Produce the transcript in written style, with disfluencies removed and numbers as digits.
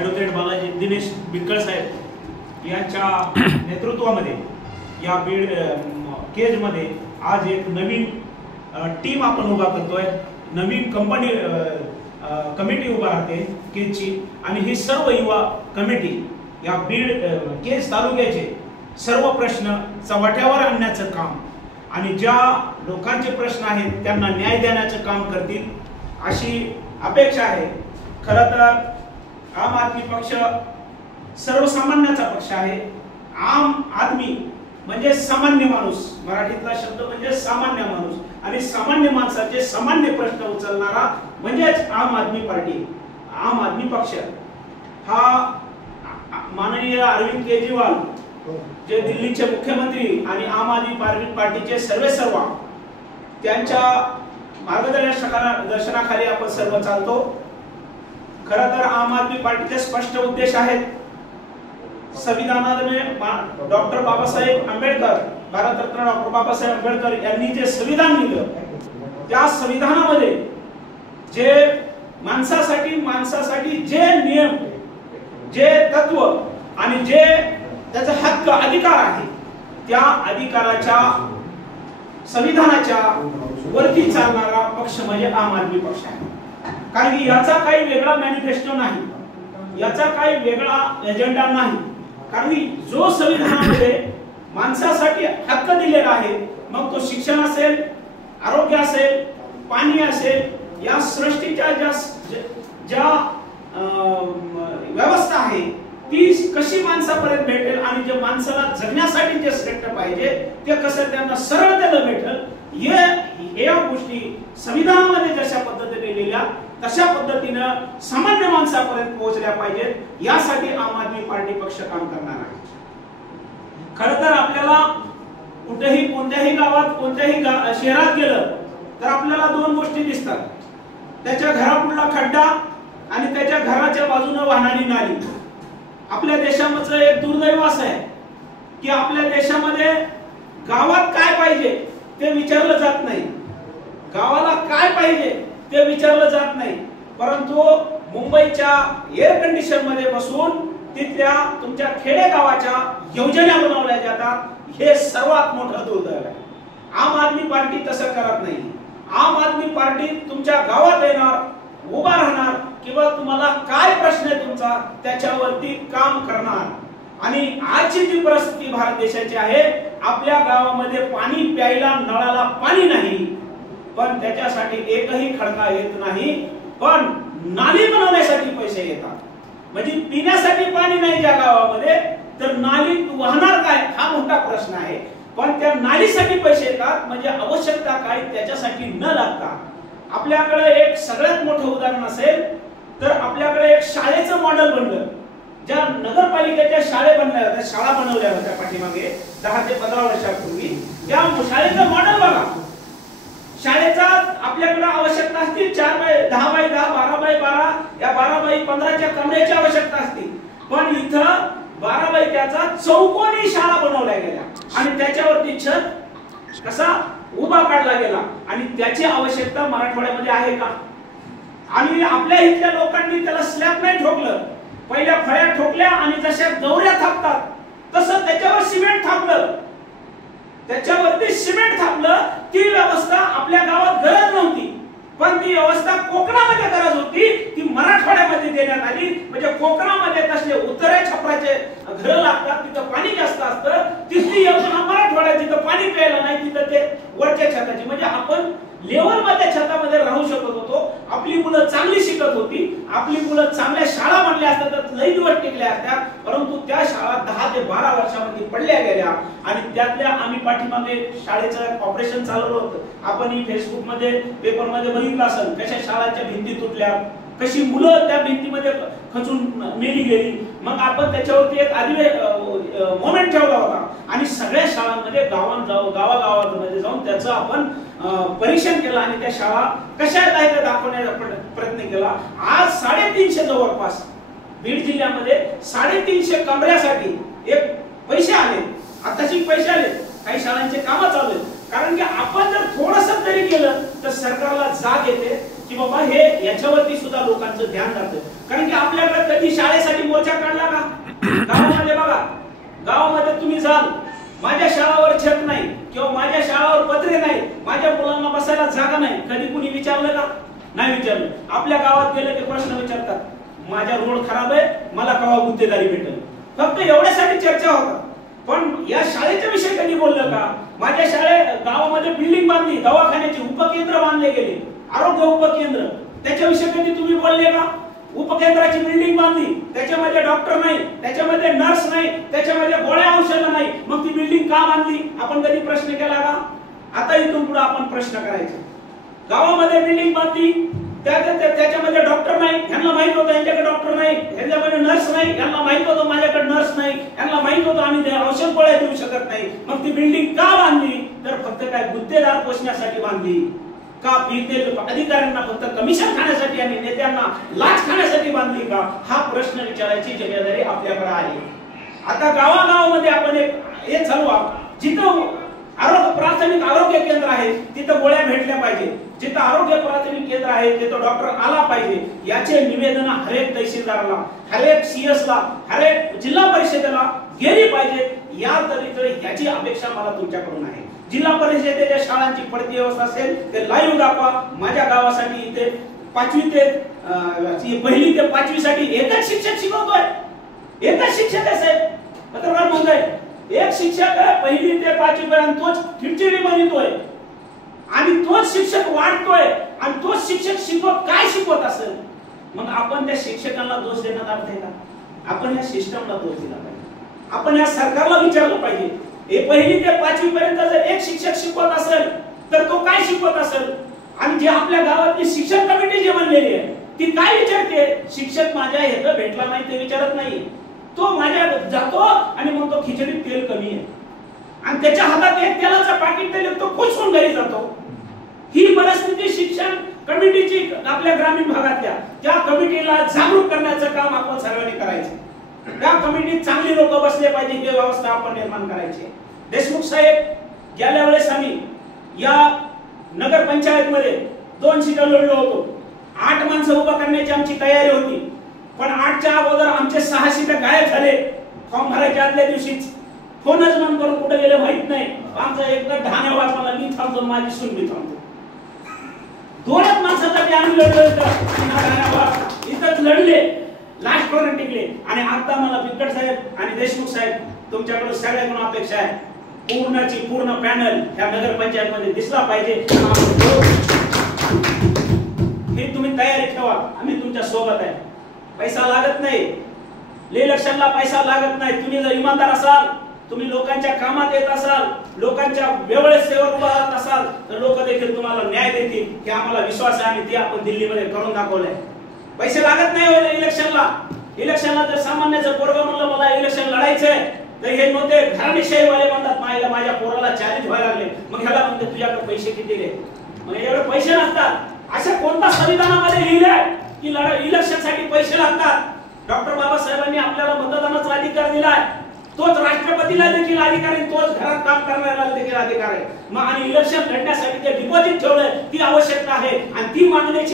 Advocate Balaji Dinesh बिक्कळ साहेब यांच्या नेतृत्वामध्ये या बीड केजमध्ये आज एक नवीन टीम आपण उभा करतोय, नवीन कमिटी उभा राहते केजची, आणि ही सर्व युवा कमिटी या बीड केज तालुक्याचे सर्व प्रश्न चव्हाट्यावर आणण्याचं काम आणि ज्या लोकांचे प्रश्न आहेत त्यांना न्याय देण्याचं काम करतील अशी अपेक्षा आहे. खरं तर आम आदमी पक्ष सर्वसामान्यांचा पक्ष आहे. आम आदमी म्हणजे सामान्य माणूस, मराठीतला शब्द म्हणजे सामान्य माणूस, आणि सामान्य माणसाचे सामान्य प्रश्न उचलणारा म्हणजेच आम आदमी पार्टी, आम आदमी पक्ष. हा माननीय अरविंद केजरीवाल जे दिल्लीचे मुख्यमंत्री आणि आम आदमी पार्टीचे सर्वेसर्वा त्यांच्या मार्गदर्शनाखाली आपण सर्व चालतो. खरं तर आम आदमी पार्टीचे स्पष्ट उद्देश आहेत. संविधानामध्ये डॉक्टर बाबासाहेब आंबेडकर, भारतरत्न डॉक्टर बाबासाहेब आंबेडकर यांनी जे संविधान लिहिलं त्या संविधानामध्ये जे माणसासाठी जे नियम, जे तत्व आणि जे त्याचा हक्क अधिकार आहे त्या अधिकाराच्या संविधानाच्या वरती चालणारा पक्ष म्हणजे आम आदमी पक्ष आहे. कारण की याचा काही वेगळा मॅनिफेस्टो नाही, याचा काही वेगळा एजेंडा नाही. कारण की जो संविधानामध्ये माणसासाठी हक्क दिलेला आहे, मग तो शिक्षण असेल, आरोग्य असेल, पाणी असेल, या सृष्टीच्या ज्या व्यवस्था आहे ती कशी माणसापर्यंत भेटेल आणि जे माणसाला जगण्यासाठी जे श्रेष्ठ पाहिजे ते कसं त्यांना सरळतेने भेटेल, या गोष्टी संविधानामध्ये जशा पद्धतीने लिहिल्या तशा पद्धतीनं सामान्य माणसापर्यंत पोहोचल्या पाहिजेत, यासाठी आम आदमी पार्टी पक्ष काम करणार आहे. खरं तर आपल्याला कुठेही कोणत्याही गावात कोणत्याही शहरात गेलं तर आपल्याला दोन गोष्टी दिसतात. त्याच्या घरापुढला खड्डा आणि त्याच्या घराच्या बाजूने वाहणारी नाली. आपल्या देशामध्ये एक दुर्दैव असं आहे की आपल्या देशामध्ये गावात काय पाहिजे ते विचारलं जात नाही, गावाला काय पाहिजे ते विचारलं जात नाही, परंतु मुंबईच्या एअर कंडिशन मध्ये बसून तिथल्या तुमच्या खेडेगावाच्या योजना बनवल्या जातात. हे सर्वात मोठं दुर्दैव आहे. आम आदमी पार्टी तसं करत नाही. आम आदमी पार्टी तुमच्या गावात येणार, उभा राहणार, किंवा तुम्हाला काय प्रश्न आहे तुमचा त्याच्यावरती काम करणार. आणि आजची जी परिस्थिती भारत देशाची आहे, आपल्या गावामध्ये पाणी प्यायला नळाला पाणी नाही, पण त्याच्यासाठी एकही खडका येत नाही, पण नाली बनवण्यासाठी पैसे येतात. म्हणजे पिण्यासाठी पाणी नाही ज्या गावामध्ये, तर नाली वाहणार काय हा मोठा प्रश्न आहे. पण त्या नालीसाठी पैसे येतात, म्हणजे आवश्यकता काय त्याच्यासाठी न लागता. आपल्याकडे एक सगळ्यात मोठं उदाहरण असेल तर आपल्याकडे एक शाळेचं मॉडेल बनलं. ज्या नगरपालिकेच्या शाळा बनवल्या होत्या पाठीमागे 10 ते 15 वर्षापूर्वी, त्या शाळेचं मॉडेल बघा. शाळेचा आपल्याकडे आवश्यकता असते 4 बाय 10 बाय 10, 12 बाय 12, या 12 बाय 15च्या कमऱ्याची आवश्यकता असते. पण इथं 12 बाय त्याचा चौकोनी शाळा बनवल्या गेल्या आणि त्याच्यावरती छत कसा उभा काढला गेला. आणि त्याची आवश्यकता मराठवाड्यामध्ये आहे का? आणि आपल्या इथल्या लोकांनी त्याला स्लॅब नाही ठोकलं, पहिल्या फळ्या ठोकल्या आणि जशा गौऱ्या थापतात तसं त्याच्यावर सिमेंट थापलं, त्याच्यावरती सिमेंट थापलं. ती व्यवस्था आपल्या गावात गरज नव्हती, पण ती व्यवस्था कोकणामध्ये गरज होती, ती मराठवाड्यामध्ये देण्यात आली. म्हणजे कोकणामध्ये तसले उतऱ्या छपराचे घर लागतात, तिथं पाणी जास्त असतं, तिथली योजना मराठवाड्यात जिथं पाणी प्यायला नाही तिथं ते वरच्या छताची. म्हणजे आपण लेवल मध्ये छतामध्ये राहू शकत होतो, आपली मुलं चांगली शिकत होती, आपली मुलं चांगल्या शाळा म्हणल्या असत्या तर लई दिवस टिकल्या असत्या. परंतु त्या शाळा 10 ते 12 वर्षामध्ये पडल्या गेल्या. आणि त्यातल्या आम्ही पाठीमागे शाळेचं ऑपरेशन चालवलं होतं. आपण ही फेसबुक मध्ये पेपर मध्ये बघितलं असेल कशा शाळांच्या भिंती तुटल्या, कशी मुलं त्या भिंतीमध्ये खचून मेली गेली. मग आपण त्याच्यावरती एक मोमेंट ठेवला होता आणि सगळ्या शाळांमध्ये गावागावांमध्ये जाऊन त्याचं आपण परीक्षण केलं आणि त्या शाळा कशा आहेत ते दाखवण्याचा प्रयत्न केला. आज 350 जवळपास बीड जिल्ह्यामध्ये 350 कमऱ्यासाठी एक पैसे आले, आताची पैसे आले, काही शाळांचे काम चालू आहेत. कारण की आपण जर थोडंसं तरी केलं तर सरकारला जाग येते की बाबा हे याच्यावरती सुद्धा लोकांचं ध्यान राहतं. कारण की आपल्याकडे कधी शाळेसाठी मोर्चा काढला का? गावामध्ये बघा, गावामध्ये तुम्ही जाल, माझ्या शाळावर छत नाही किंवा माझ्या शाळावर पत्रे नाही, माझ्या मुलांना बसायला जागा नाही, कधी कुणी विचारलं का? नाही विचारलं. आपल्या गावात गेले की प्रश्न विचारतात, माझा रोड खराब आहे, मला केव्हा गुत्तेदारी भेटेल? फक्त एवढ्यासाठी चर्चा होतात. पण या शाळेच्या विषयी कधी बोललं का? माझ्या गावामध्ये बिल्डिंग बांधली, दवाखान्याची उपकेंद्र बांधले गेले, आरोग्य उपकेंद्र, त्याच्याविषयी कधी तुम्ही बोलले का? उपकेंद्राची बिल्डिंग बांधली, त्याच्यामध्ये डॉक्टर नाही, त्याच्यामध्ये नर्स नाही, त्याच्यामध्ये गोळ्या औषध नाही, मग ती बिल्डिंग का बांधली? आपण कधी प्रश्न केला का? आता इथून पुढे आपण प्रश्न करायचे. गावामध्ये बिल्डिंग बांधली, त्याच्यामध्ये डॉक्टर नाही, यांना माहित होतं यांच्याकडे डॉक्टर नाही, यांच्याकडे नर्स नाही, यांना माहित होतं माझ्याकडे नर्स नाही, यांना माहित होतं आम्ही औषध गोळ्या देऊ शकत नाही, मग ती बिल्डिंग का बांधली? तर फक्त काय गुत्तेदार पोषण्यासाठी बांधली का? अधिकाऱ्यांना फक्त कमिशन खाण्यासाठी आणि नेत्यांना लाच खाण्यासाठी बांधली का? हा प्रश्न विचारायची जिम्मेदारी आपल्याकडे आहे. आता गावागावामध्ये आपण हे चालवा, जिथं प्राथमिक आरोग्य केंद्र आहे तिथं गोळ्या भेटल्या पाहिजे, जिथं आरोग्य प्राथमिक केंद्र आहे तिथं डॉक्टर आला पाहिजे, याचे निवेदन हरेक तहसीलदारला, हरेक सीएस ला, हरेक जिल्हा परिषदेला गेली पाहिजे. या तऱ्हेने याची अपेक्षा मला तुमच्याकडून आहे. जिल्हा परिषदेच्या शाळांची पडती व्यवस्था असेल ते लाईव्ह दाखवा. माझ्या गावासाठी इथे 5वी ते पहिली ते 5वी साठी एकच शिक्षक शिकवतोय, एकच शिक्षक आहे साहेब. पत्रकार म्हणतोय एक शिक्षक पहिली ते 5वी पर्यंत तोच खिचडी बनवतोय आणि तोच शिक्षक वाढतोय आणि तोच शिक्षक काय शिकवत असेल? मग आपण त्या शिक्षकांना दोष देण्यात अर्थ आहे का? आपण या सिस्टमला दोष दिला पाहिजे. आपण या सरकारला विचारलं पाहिजे, हे पहिली ते 5वी पर्यंत जर एक शिक्षक शिकवत असेल तर तो काय शिकवत असेल? आणि जे आपल्या गावातली शिक्षण कमिटी जी बनलेली आहे ती काय विचारते? शिक्षक माझ्या हेत भेटला नाही ते विचारत नाही, तो माझ्या जातो आणि म्हणतो खिचडीत तेल कमी आहे आणि त्याच्या हातात एक तेलाचं पाकिट दिलं तो खुश होऊन घरी जातो. ही परिस्थिती शिक्षण कमिटीची आपल्या ग्रामीण भागातल्या, त्या कमिटीला जागरूक करण्याचं काम आपण सर्वांनी करायचं. त्या कमिटीत चांगली लोक बसले पाहिजे, ही व्यवस्था आपण निर्माण करायची. देशमुख साहेब, गेल्या वेळेस आम्ही या नगर पंचायत मध्ये 2 सीटा लढलो होतो. 8 माणसं उभा करण्याची आमची तयारी होती, पण 8च्या अगोदर आमचे 6 सीट गायब झाले. फॉर्म भरायच्या आदल्या दिवशीच फोनच मन करून कुठे गेले माहित नाही. आमचा एकदा ढाण्या वाचला, मी थांबतो, माझी सून मी थांबतो. 2च माणसासाठी आम्ही लढलो इथं लढले, लास्ट पर्यंत टिकले. आणि आता मला बिकट साहेब आणि देशमुख साहेब तुमच्याकडे सगळ्यांकडून अपेक्षा आहे, पूर्ण पॅनल ह्या नगर पंचायत मध्ये दिसला पाहिजे. हे तुम्ही तयारी ठेवा, आम्ही तुमच्या सोबत आहे. पैसा लागत नाही, इलेक्शनला पैसा लागत नाही. तुम्ही जर इमानदार असाल, तुम्ही लोकांच्या कामात येत असाल, लोकांच्या व्यवस्थेवर उभा राहत असाल तर लोक देखील तुम्हाला न्याय देतील, की आम्हाला विश्वास आहे आणि ते आपण दिल्लीमध्ये करून दाखवलंय. पैसे लागत नाही इलेक्शनला जर सामान्याचं पोरग म्हणलं मला इलेक्शन लढायचंय तर हे नव्हते घराणेशाही वाले म्हणतात माझ्या पोराला चॅलेंज व्हायला लागले, मग ह्याला म्हणते तुझ्याकडे पैसे किती रे? मग एवढे पैसे नसतात. अशा कोणता संविधानामध्ये लिहिलंय की इलेक्शन साठी पैसे लागतात? डॉक्टर बाबासाहेबांनी आपल्याला मतदानाचा अधिकार दिलाय, तोच राष्ट्रपतीला देखील अधिकार आहे, तोच घरात काम करणाऱ्याला देखील अधिकार आहे. मग आणि इलेक्शन लढण्यासाठी जे डिपॉझिट ठेवलंय ती आवश्यकता आहे आणि ती मागण्याची